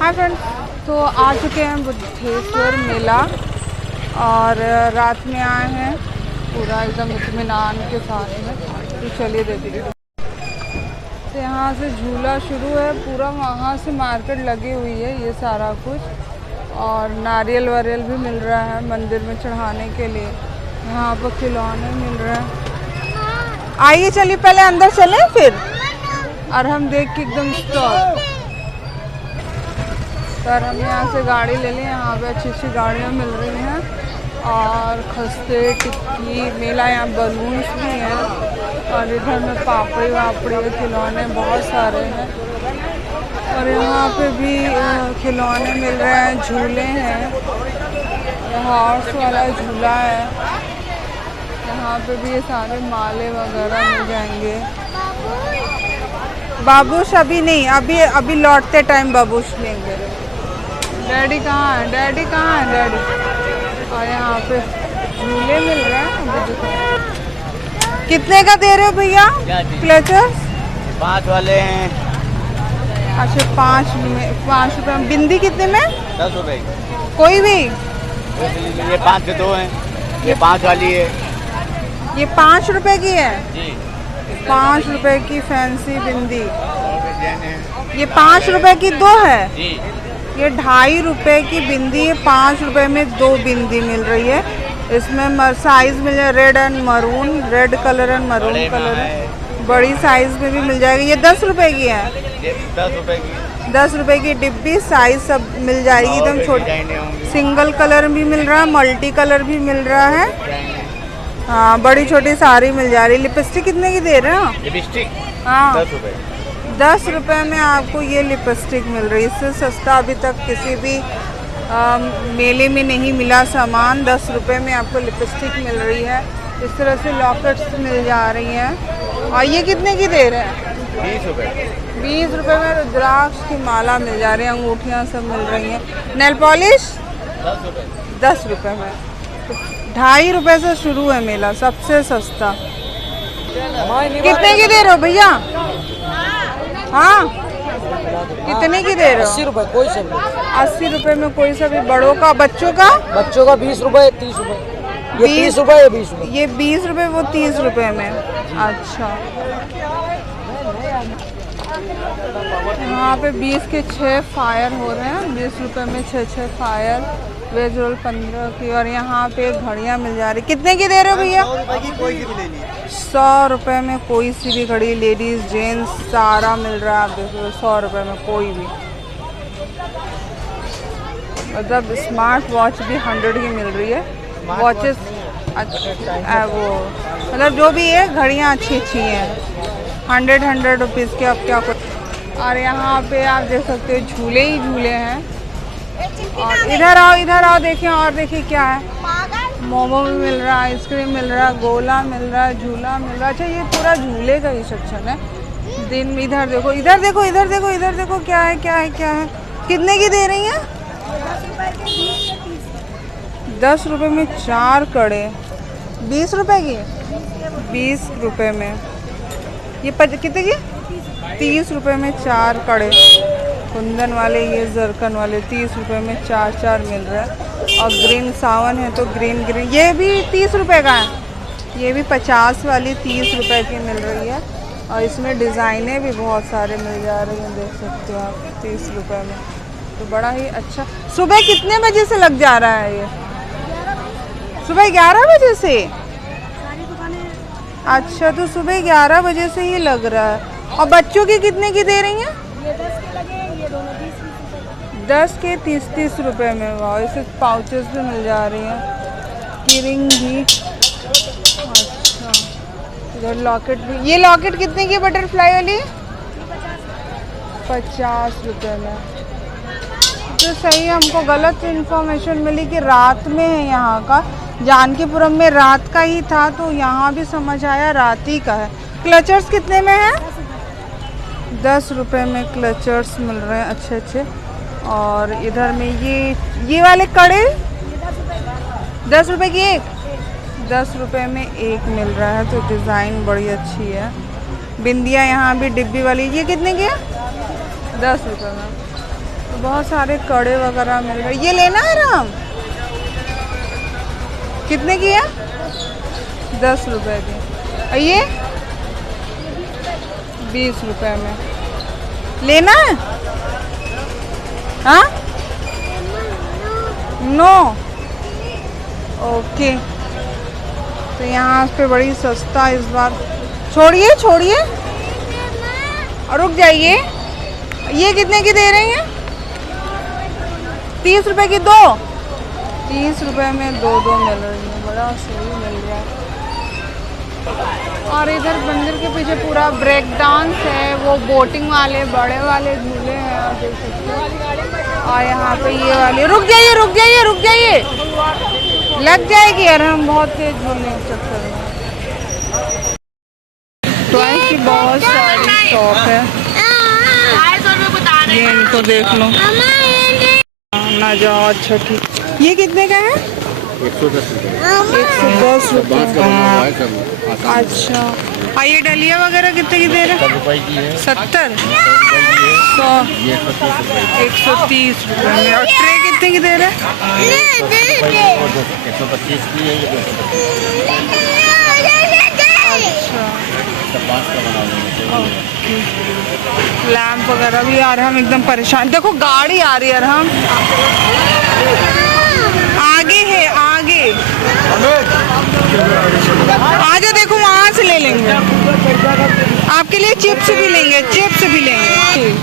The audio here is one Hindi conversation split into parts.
हाय फ्रेंड्स, तो आ चुके हैं बुद्धेश्वर मेला और रात में आए हैं पूरा एकदम इत्मीनान के साथ में। तो चलिए देखिए, तो यहाँ से झूला शुरू है पूरा, वहाँ से मार्केट लगी हुई है ये सारा कुछ, और नारियल वारियल भी मिल रहा है मंदिर में चढ़ाने के लिए। यहाँ पर खिलौने मिल रहे हैं। आइए चलिए पहले अंदर चलें फिर, और हम देख के एकदम स्टॉप पर हम यहाँ से गाड़ी ले लें। यहाँ पे अच्छी अच्छी गाड़ियाँ मिल रही हैं और खस्ते टिक्की मेला, यहाँ बलून्स भी हैं और इधर में पापड़ी वापड़ी खिलौने बहुत सारे हैं। और यहाँ पे भी खिलौने मिल रहे हैं, झूले हैं, हॉर्स वाला झूला है। यहाँ पे भी ये सारे माले वगैरह मिल जाएंगे। बाबूश अभी नहीं, अभी लौटते टाइम बाबूश लेंगे। डैडी कहाँ है, डैडी कहाँ है डैडी। और यहाँ पे झूले मिल रहे हैं। कितने का दे रहे हो भैया क्लचर्स? 5 वाले हैं। अच्छा 5 रुपये। बिंदी कितने में? 10 रुपए। कोई भी? ये 5 के 2 हैं। ये 5 वाली है। ये 5 रुपए की है जी। 5 रुपए की फैंसी बिंदी। ये 5 रुपए की 2 है जी। ये 2.5 रुपए की बिंदी है। 5 रुपए में 2 बिंदी मिल रही है। इसमें साइज मिल जाए red and maroon, red colour and maroon colour है। बड़ी साइज में भी मिल जाएगी। ये 10 रुपए की है। ये 10 रुपए की। 10 रुपए की डिब्बी, साइज सब मिल जाएगी एकदम छोटी। सिंगल कलर भी मिल रहा है, मल्टी कलर भी मिल रहा है। हाँ बड़ी छोटी सारी मिल जा रही है। लिपस्टिक कितने की दे रहे हैं? लिपस्टिक हाँ 10 रुपए। 10 रुपए में आपको ये लिपस्टिक मिल रही है। इससे सस्ता अभी तक किसी भी मेले में नहीं मिला सामान। 10 रुपए में आपको लिपस्टिक मिल रही है। इस तरह से लॉकेट्स मिल जा रही हैं। और ये कितने की दे रहे हैं? 20 रुपए। 20 रुपए में रुद्राक्ष की माला मिल जा रही है, अंगूठियाँ सब मिल रही हैं। नेल पॉलिश 10 रुपए। 10 रुपए में। 2.5 रुपए से शुरू है मेला, सबसे सस्ता। कितने की दे रहे हो भैया? हाँ कितने की दे रहे हो? 80 रुपए कोई सा भी। 80 रुपए में कोई सा भी। बड़ों का, बच्चों का? बच्चों का 20 रुपए, 30 रुपए। ये 30 रुपए, ये 20 रुपए। ये 20 रुपए, वो 30 रुपए में। अच्छा यहाँ पे 20 के 6 फायर हो रहे हैं। 20 रुपए में 6 फायर। वेज रोल 15 की। और यहाँ पे घड़ियाँ मिल जा रही। कितने की दे रहे हो भैया? 100 रुपए में कोई सी भी घड़ी, लेडीज जेंट्स सारा मिल रहा है। आप देखो 100 रुपए में कोई भी। मतलब स्मार्ट वॉच भी 100 की मिल रही है। वॉचेस वो मतलब जो भी है घड़ियाँ अच्छी अच्छी हैं। 100 रुपीज़ के। अब क्या कुछ। और यहाँ पे आप देख सकते हो झूले ही झूले हैं। और इधर आओ देखिए, और देखिए क्या है। मोमो भी मिल रहा है, आइसक्रीम मिल रहा है, गोला मिल रहा है, झूला मिल रहा है। अच्छा ये पूरा झूले का ही सेक्शन है। दिन में इधर देखो, इधर देखो, इधर देखो, इधर देखो क्या है क्या है क्या है। कितने की दे रही हैं? 10 रुपए में 4 कड़े। 20 रुपए की? 20 रुपए में। ये कितने की? 30 रुपए में 4 कड़े। कुंदन वाले, ये जरकन वाले 30 रुपए में 4 मिल रहा है। और ग्रीन सावन है तो ग्रीन ये भी 30 रुपए का है। ये भी 50 वाली 30 रुपए की मिल रही है। और इसमें डिज़ाइनें भी बहुत सारे मिल जा रही हैं, देख सकते हो आप 30 रुपए में। तो बड़ा ही अच्छा। सुबह कितने बजे से लग जा रहा है ये? सुबह 11 बजे से? अच्छा तो सुबह 11 बजे से ही लग रहा है। और बच्चों की कितने की दे रही हैं? 10 के 30 रुपए में। वाह, इसे पाउचेस भी मिल जा रही हैं। की रिंग भी। अच्छा इधर लॉकेट भी। ये लॉकेट कितने की बटरफ्लाई वाली? 50 रुपए में। तो सही, हमको गलत इन्फॉर्मेशन मिली कि रात में है यहाँ का। जानकीपुरम में रात का ही था, तो यहाँ भी समझ आया रात ही का है। क्लचर्स कितने में है? 10 रुपए में क्लचर्स मिल रहे हैं अच्छे अच्छे। और इधर में ये वाले कड़े 10 रुपए की एक। 10 रुपए में एक मिल रहा है। तो डिज़ाइन बड़ी अच्छी है। बिंदियाँ यहाँ भी डिब्बी वाली। ये कितने की है? 10 रुपए में। बहुत सारे कड़े वगैरह मिल रहे। ये लेना है राम? कितने की है? 10 रुपए की। और ये 20 रुपए में लेना है? हाँ, नो, ओके। तो यहाँ पे बड़ी सस्ता इस बार। छोड़िए छोड़िए और रुक जाइए। ये कितने की दे रही हैं? 30 रुपए की दो। 30 रुपए में दो मिल रही है, बड़ा सही मिल रहा है। और इधर मंदिर के पीछे पूरा ब्रेक डांस है, वो बोटिंग वाले बड़े वाले झूले हैं, आप देख सकते हो। और यहाँ पे ये वाली, रुक जाइए रुक जाइए रुक जाइए, लग जाएगी यार, हम बहुत तेज झूलने के चक्कर में। टॉय की बहुत सारी शॉप है, ये इनको देख लो ना जाओ। अच्छा ठीक, ये कितने का है? 110 रुपये। अच्छा, और ये डलिया वगैरह कितने की दे रहे हैं? 70, 100, 130 रुपये में। और ट्रे कितने की दे रहे हैं? 125 की है ये। लैंप वगैरह भी आ रहा है, हम एकदम परेशान। देखो गाड़ी आ रही है, हम आगे है, आगे आजा, देखो वहां से ले लेंगे आपके लिए। चिप्स भी लेंगे, चिप्स भी लेंगे।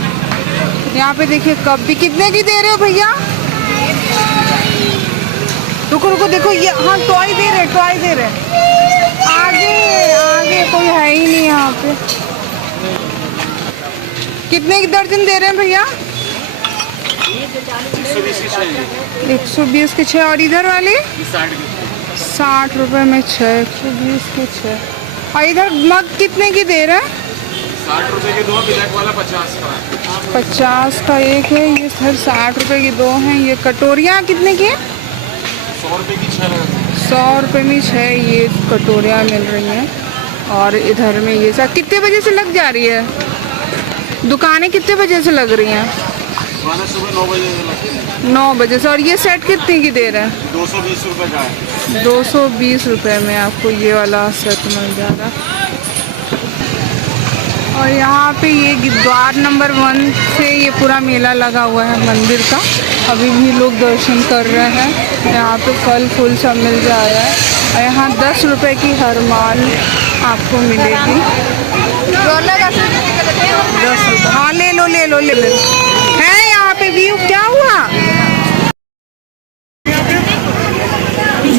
यहाँ पे देखिए कप भी। कितने की दे रहे हो भैया? रुको रुको, देखो ये, हाँ टॉय दे रहे, टॉय दे रहे। आगे आगे कोई है ही नहीं यहाँ पे। कितने की दर्जन दे रहे हैं भैया? 120 के 6। और इधर वाले 60 रुपए में 6, 120 के 6। और इधर मग कितने की दे रहे हैं? 60 रुपए के 2, ब्लैक वाला 50 का। 50 का एक है, ये सर 60 रुपए की 2 हैं। ये कटोरियाँ कितने की है? 100 रुपए की 6। 100 रुपए में 6 ये कटोरियाँ मिल रही हैं। और इधर में ये सब कितने बजे से लग जा रही है दुकानें? कितने बजे से लग रही हैं? सुबह 9 बजे से लगती है। 9 बजे से। और ये सेट कितने की दे रहे हैं? 220 रुपए का है। 220 रुपए में आपको ये वाला सेट मिल जाएगा। और यहाँ पे ये द्वार नंबर 1 से ये पूरा मेला लगा हुआ है मंदिर का। अभी भी लोग दर्शन कर रहे हैं। यहाँ पे फल फूल सब मिल जा रहा है। और यहाँ 10 रुपए की हर माल आपको मिलेगी। 10 रुपये, हाँ ले लो ले लो ले लो। है यहाँ पे व्यू, क्या हुआ?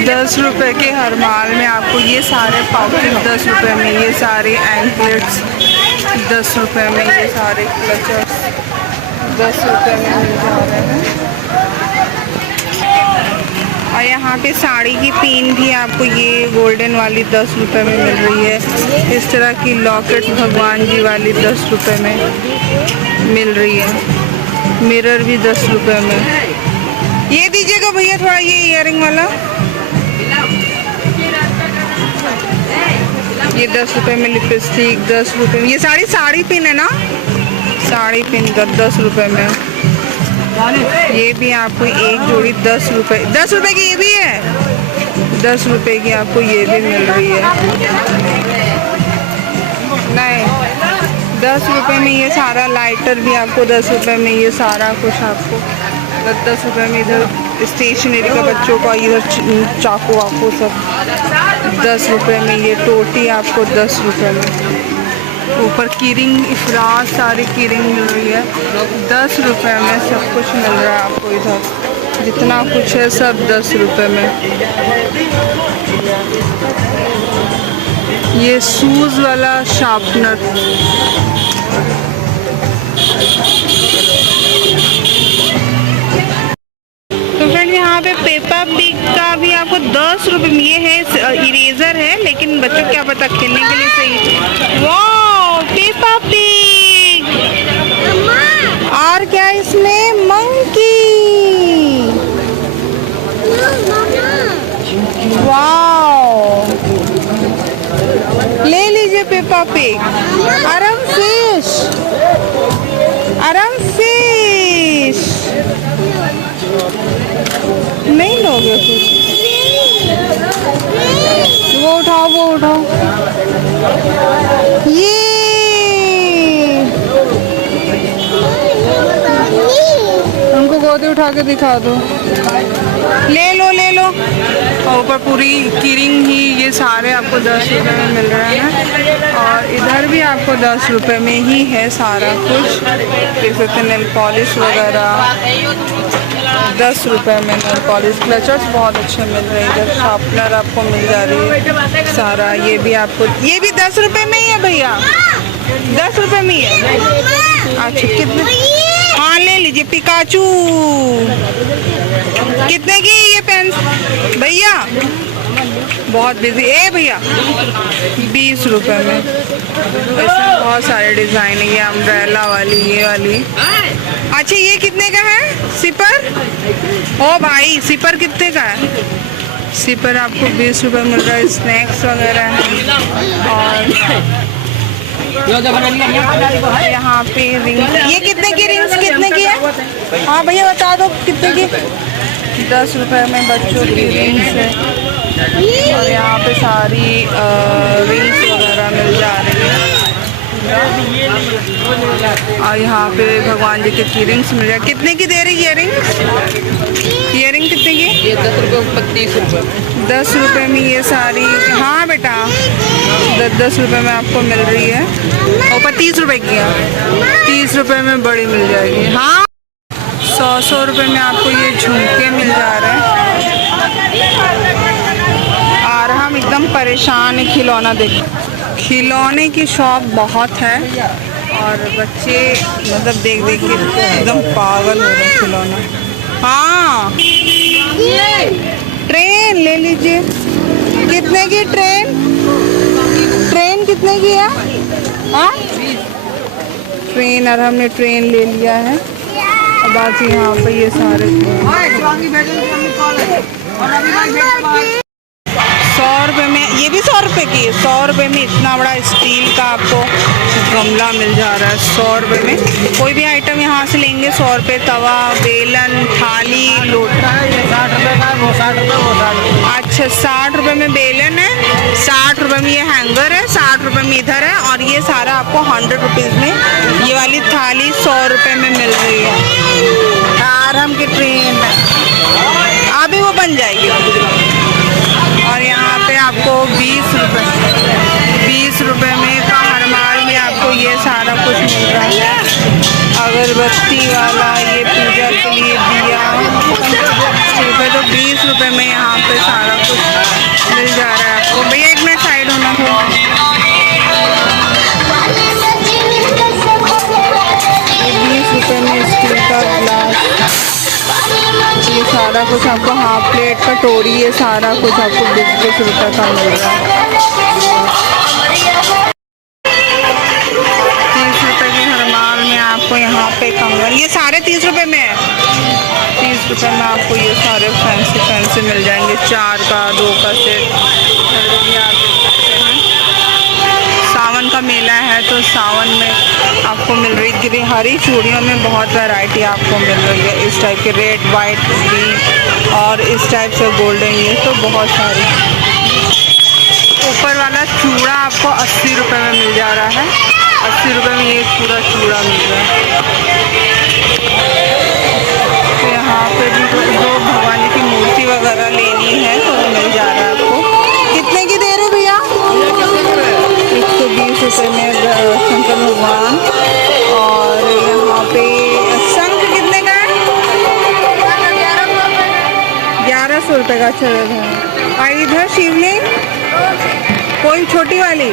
10 रुपए के हर माल में आपको ये सारे पाउचेस 10 रुपए में, ये सारे एंकलेट्स 10 रुपए में, ये सारे क्लचर्स 10 रुपए में मिल जा रहे हैं। और यहाँ पे साड़ी की पिन भी आपको ये गोल्डन वाली 10 रुपए में मिल रही है। इस तरह की लॉकेट भगवान जी वाली 10 रुपए में मिल रही है। मिरर भी 10 रुपए में। ये दीजिएगा भैया थोड़ा, ये इयरिंग वाला, ये 10 रुपए में। लिपस्टिक 10 रुपए में। ये साड़ी पिन है ना, साड़ी पिन 10 रुपए में। ये भी आपको एक जोड़ी 10 रुपए, 10 रुपए की ये भी है। 10 रुपए की आपको ये भी मिल रही है। नहीं, 10 रुपए में ये सारा लाइटर भी आपको 10 रुपए में, ये सारा कुछ आपको 10 रुपए में। इधर स्टेशनरी का बच्चों का, इधर चाकू वाकू सब 10 रुपए में। ये टोटी आपको 10 रुपए में। ऊपर कीरिंग, इफराज सारी कीरिंग मिल रही है 10 रुपए में। सब कुछ मिल रहा है आपको इधर, जितना कुछ है सब 10 रुपए में। ये शूज़ वाला शार्पनर, तो फ्रेंड यहाँ पे पेपा पिग का भी आपको 10 रुपए में। ये है इरेजर है, लेकिन बच्चों को क्या पता, खेलने के लिए सही। वाह, पेपा पिग। और क्या इसमें? मंकी। वाह, ले लीजिए पेपा पिग। आराम फिश, आराम फिश। उठाओ वो उठाओ। ये उनको गोदी उठा के दिखा दो। ले लो ले लो। और ऊपर पूरी कीरिंग ही ये सारे आपको 10 रुपए में मिल रहे हैं। और इधर भी आपको 10 रुपए में ही है सारा कुछ। देख सकते हैं नेल पॉलिश वगैरह 10 रुपए में। नेल पॉलिश क्लचर्स बहुत अच्छे मिल रहे हैं। इधर शार्पनर आपको मिल जा रही है सारा। ये भी आपको, ये भी 10 रुपए में ही है भैया, 10 रुपए में ही है। अच्छा कितने? हाँ ले लीजिए। पिकाचू कितने की ये पेन भैया? बहुत बिजी है भैया। 20 रुपए में। इसमें बहुत सारे डिजाइन है। ये अम्ब्रेला वाली, ये वाली। अच्छा ये कितने का है सिपर? ओ भाई सिपर कितने का है? सिपर आपको 20 रुपए मिल रहा है। स्नैक्स वगैरह है। और यहाँ पे रिंग्स, ये कितने की रिंग्स कितने की है? हाँ भैया बता दो कितने की? 10 रुपए में बच्चों की रिंग्स है। और यहाँ पे सारी रिंग्स वगैरह मिल जा रही है। और यहाँ पे भगवान जी के रिंग्स मिल रहा है। कितने की दे रही है ईयरिंग कितने की? ये 10 रुपये 30 रुपये। 10 रुपए में ये सारी। हाँ बेटा 10 रुपए में आपको मिल रही है। ऊपर 30 रुपए की है। 30 रुपए में बड़ी मिल जाएगी। हाँ 100 रुपए में आपको ये झुमके मिल जा रहे हैं। और हम एकदम परेशान है खिलौना देख। खिलौने की शॉप बहुत है और बच्चे मतलब देख देख के एकदम पागल हो रहे हैं खिलौना। हाँ ट्रेन ले लीजिए। कितने की ट्रेन? ट्रेन कितने की है? हाँ ट्रेन। और हमने ट्रेन ले लिया है। और बाकी यहाँ पे ये सारे 100 रुपए में, ये भी 100 रुपए की है। 100 रुपए में इतना बड़ा स्टील का आपको गमला मिल जा रहा है 100 रुपए में। कोई भी आइटम यहाँ से लेंगे 100 रुपए। तवा, बेलन, थाली, लोटा। 60 रुपये का वो 60 रुपये वो 60 रुपये। अच्छा 60 रुपए में बेलन है, 60 रुपए में ये हैंगर है, 60 रुपए में इधर है। और ये सारा आपको 100 रुपीज़ में ये वाली थाली 100 रुपए में मिल रही है। आराम की ट्रेन है, अभी वो बन जाएगी। और यहाँ पे आपको 20 रुपए में का हर माल में आपको ये सारा कुछ मिल रहा है। अगरबत्ती वाला, ये पूजा के लिए दिया 20 रुपये। तो 20 रुपए में यहाँ पे सारा कुछ मिल जा रहा है आपको। भैया एक मिनट साइड होना था। 20 रुपए में स्टील का ग्लास, ये सारा कुछ आपको हाफ प्लेट कटोरी, ये सारा कुछ आपको 20 रुपये का मिल रहा है। 30 रुपये के हर माल में आपको यहाँ पे कंगन, ये सारे 30 रुपये में है। 30 रुपये में आपको ये सारे फैंसी मिल जाएंगे। 4 का 2 का सेट। सावन का मेला है तो सावन में आपको मिल रही हरी चूड़ियों में बहुत वैरायटी आपको मिल रही है। इस टाइप के रेड, वाइट, ग्रीन और इस टाइप से गोल्डन, ये तो बहुत सारी। ऊपर वाला चूड़ा आपको 80 रुपये में मिल जा रहा है। 80 रुपये में ये पूरा चूड़ा मिल रहा है। तो यहाँ पे भी जो भगवान जी की मूर्ति वगैरह लेनी है तो वो मिल जा रहा है आपको। कितने की दे रहे भैया? 120 रुपये में शंकर भगवान। और यहाँ पे शंख कितने का है? 1100 रुपये का चल रहा है। और इधर शिवलिंग कोई छोटी वाली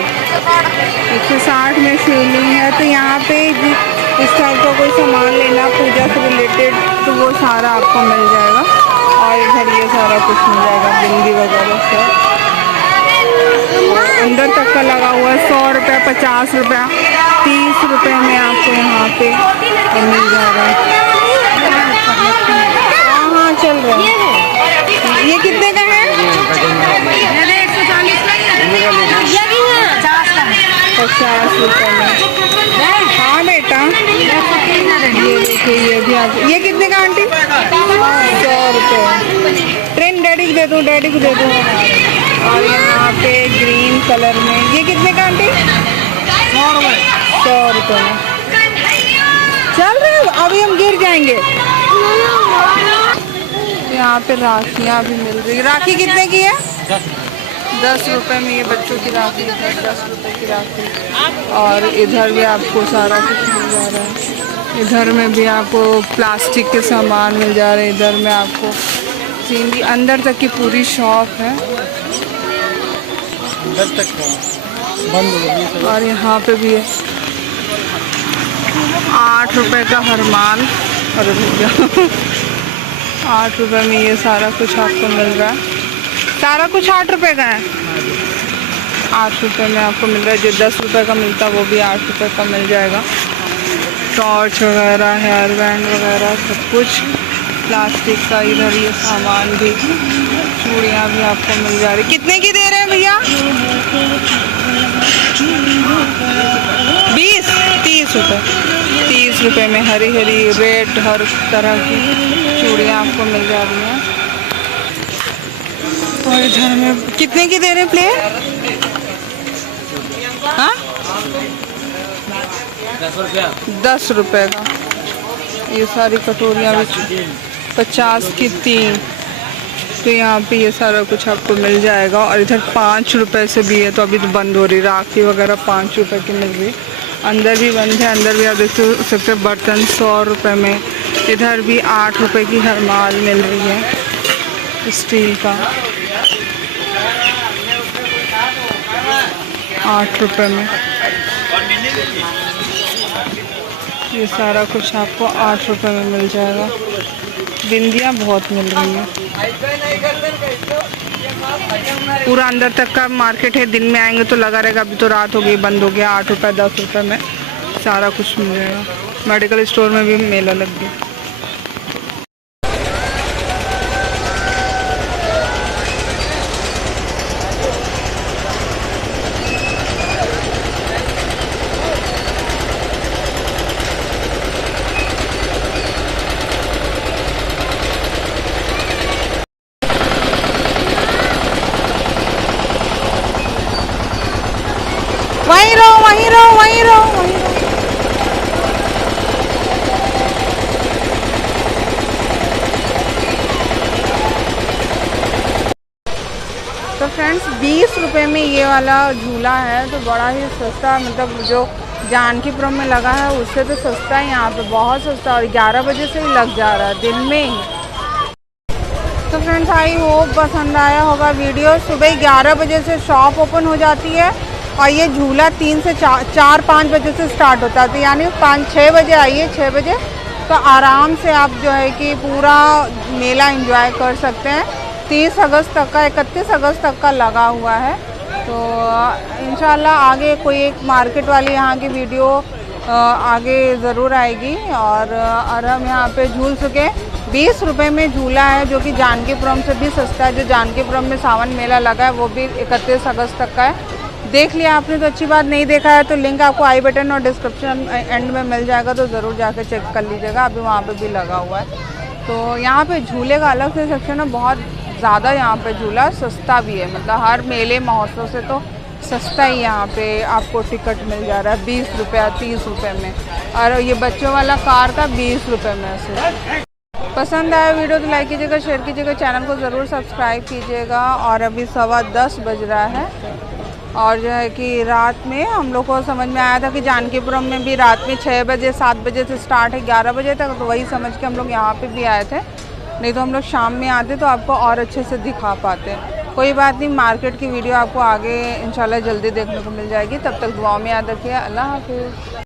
160 में शिवलिंग है। तो यहाँ पे इस टाइप का कोई सामान लेना पूजा से रिलेटेड तो वो सारा आपको मिल जाएगा। और इधर ये सारा कुछ मिल जाएगा, बिंदी वगैरह सब अंदर तक का लगा हुआ है। 100 रुपये, 50 रुपये, 30 रुपये में आपको यहाँ पे मिल जा रहा है। हाँ चल रहा है। ये कितने का है? 50 रुपये में। हाँ बेटा ये देखिए, ये भी आप, ये कितने का आंटी? 100 रुपये। ट्रेन डैडी को दे दूँ, डैडी को दे दूँ। और यहाँ पे ग्रीन कलर में ये कितने का आंटी? 100 रुपए। 100 रुपये में। चल रहे हो? अभी हम गिर जाएंगे। यहाँ पे राखियाँ भी मिल रही। राखी कितने की है? 10 रुपये में ये बच्चों की राखी है, 10 रुपये की राखी। और इधर भी आपको सारा कुछ मिल जा रहा है। इधर में भी आपको प्लास्टिक के सामान मिल जा रहे हैं। इधर में आपको सीनरी अंदर तक की पूरी शॉप है। अंदर तक बंद हो गई। और यहाँ पे भी है 8 रुपये का हर माल। अरे भैया 8 रुपये में ये सारा कुछ आपको मिल रहा है। सारा कुछ 8 रुपये का है। 8 रुपये में आपको मिल रहा है। जो 10 रुपये का मिलता है वो भी 8 रुपये का मिल जाएगा। टॉर्च वगैरह, हेयर बैंड वगैरह सब कुछ प्लास्टिक का। इधर ये सामान भी, चूड़ियाँ भी आपको मिल जा रही। कितने की दे रहे हैं भैया? 20, 30 रुपये। 30 रुपये में हरी हरी रेड हर तरह की चूड़ियाँ आपको मिल जा रही हैं। और इधर में कितने की दे रहे हैं प्लेट? हाँ 10 रुपये का। ये सारी कटोरियाँ भी 50 की 3। तो यहाँ पे ये सारा कुछ आपको मिल जाएगा। और इधर 5 रुपये से भी है, तो अभी तो बंद हो रही। राखी वगैरह 5 रुपये की मिल रही। अंदर भी बंद है। अंदर भी आप देख सकते हैं बर्तन 100 रुपये में। इधर भी 8 रुपये की हर माल मिल रही है स्टील का, 8 रुपये में। ये सारा कुछ आपको 8 रुपये में मिल जाएगा। बिंदियाँ बहुत मिल रही हैं। पूरा अंदर तक का मार्केट है। दिन में आएंगे तो लगा रहेगा। अभी तो रात हो गई, बंद हो गया। 8 रुपये 10 रुपये में सारा कुछ मिल जाएगा। मेडिकल स्टोर में भी मेला लग गया। वहीं रहो, वहीं रहो, वहीं रहो, वहीं रहो। तो फ्रेंड्स 20 रुपये में ये वाला झूला है, तो बड़ा ही सस्ता। मतलब जो जानकीपुरम में लगा है उससे तो सस्ता है यहाँ पे, बहुत सस्ता। और 11 बजे से ही लग जा रहा है, दिन में ही। तो फ्रेंड्स आई होप पसंद आया होगा वीडियो। सुबह 11 बजे से शॉप ओपन हो जाती है और ये झूला 3 से 4-5 बजे से स्टार्ट होता है। तो यानी 5-6 बजे आइए, 6 बजे तो आराम से आप जो है कि पूरा मेला एंजॉय कर सकते हैं। 30 अगस्त तक का, 31 अगस्त तक का लगा हुआ है। तो इंशाल्लाह आगे कोई एक मार्केट वाली यहाँ की वीडियो आगे ज़रूर आएगी। और हम यहाँ पे झूल चुके। 20 रुपये में झूला है जो कि जानकीपुरम से भी सस्ता है। जो जानकीपुरम में सावन मेला लगा है वो भी 31 अगस्त तक का है। देख लिया आपने तो अच्छी बात, नहीं देखा है तो लिंक आपको आई बटन और डिस्क्रिप्शन एंड में मिल जाएगा, तो ज़रूर जाकर चेक कर लीजिएगा। अभी वहाँ पे भी लगा हुआ है। तो यहाँ पे झूले का अलग से सेक्शन है, बहुत ज़्यादा। यहाँ पे झूला सस्ता भी है, मतलब हर मेले महोत्सव से तो सस्ता ही यहाँ पे आपको टिकट मिल जा रहा है। 20 रुपये 30 रुपये में। और ये बच्चों वाला कार का 20 रुपये में से। पसंद आया वीडियो तो लाइक कीजिएगा, शेयर कीजिएगा, चैनल को ज़रूर सब्सक्राइब कीजिएगा। और अभी 10:15 बज रहा है। और जो है कि रात में हम लोग को समझ में आया था कि जानकीपुरम में भी रात में 6 बजे 7 बजे से स्टार्ट है 11 बजे तक, तो वही समझ के हम लोग यहाँ पे भी आए थे। नहीं तो हम लोग शाम में आते तो आपको और अच्छे से दिखा पाते। कोई बात नहीं, मार्केट की वीडियो आपको आगे इंशाल्लाह जल्दी देखने को मिल जाएगी। तब तक दुआओं में याद रखिए। अल्लाह हाफिज़।